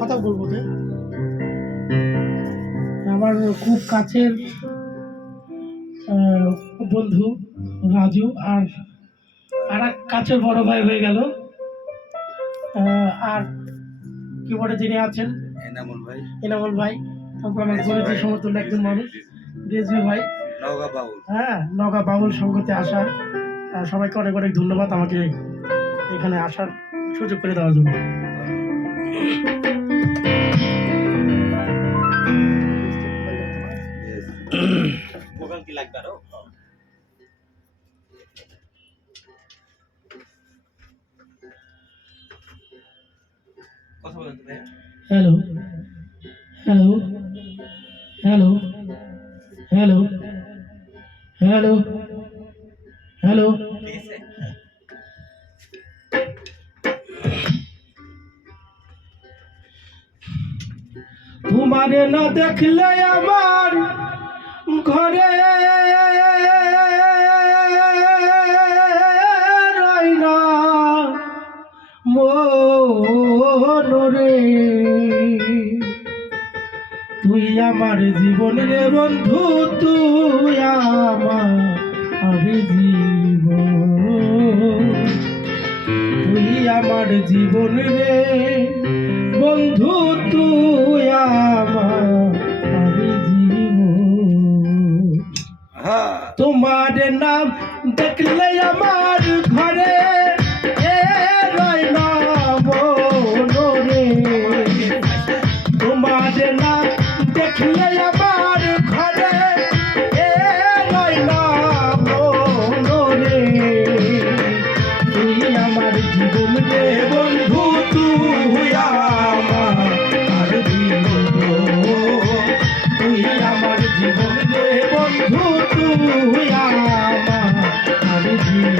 কথা বলবো যে আমার খুব কাছের বন্ধু রাজু আর এক কাছের বড় ভাই হয়ে গেল। আর কিবোর্ডে যিনি আছেন এনামুল ভাই, তারপর আমার গুরুজি সমতুল্য একজন মানুষ রেজবি ভাই, নগা বাউল সঙ্গতে আসা সবাইকে অনেক অনেক ধন্যবাদ আমাকে এখানে আসার সুযোগ করে দেওয়ার জন্য। Hello hello hello hello hello hello তোমারে না দেখলে আমার ঘরে রই না মনরে, তুই আমার জীবন রে বন্ধু, তুই আমার জীবন, তুই আমার জীবন রে বন্ধু, তুই আমার জীবন। তোমার নাম দেখলে আমার ঘরে রয় না মনরে, তোমার নাম দেখলে আমার ঘরে রয় না মনরে, তুই আমার জীবন রে বন্ধু, তুই আমার জীবন, তুই আমার জীবন রে বন্ধু, তুই আমার জীবন।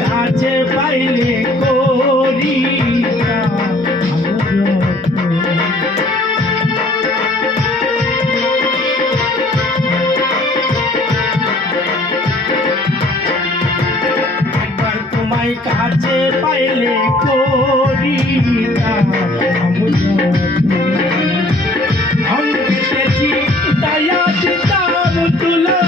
কাছে পাইলে করি একবার তোমায় কাছে পাইলে করি অঙ্গেছি দয়া দিতাম তুলো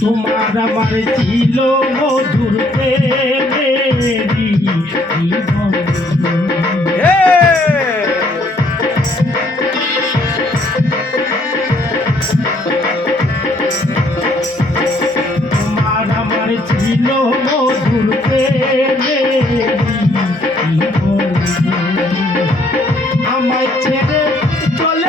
তোমার আমার ছিল মধুর প্রেমেরি জীবন, তোমার আমার ছিল মধুর প্রেমেরি জীবন, আমায় ছেড়ে চলে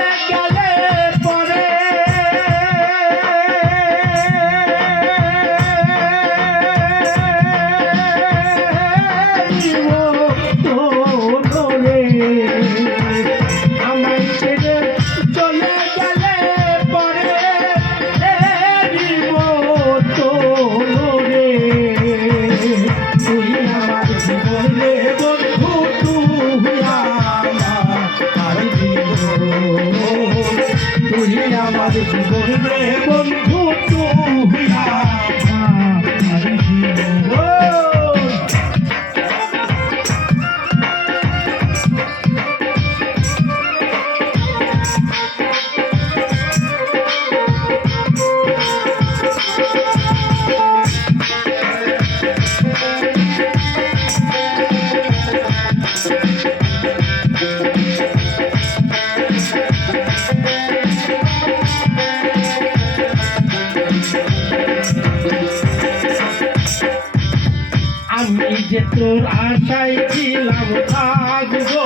তুই আমার জীবন রে বন্ধু, তুই আমার জীবন। আমি যে তোর আশায় ছিলাম থাকবো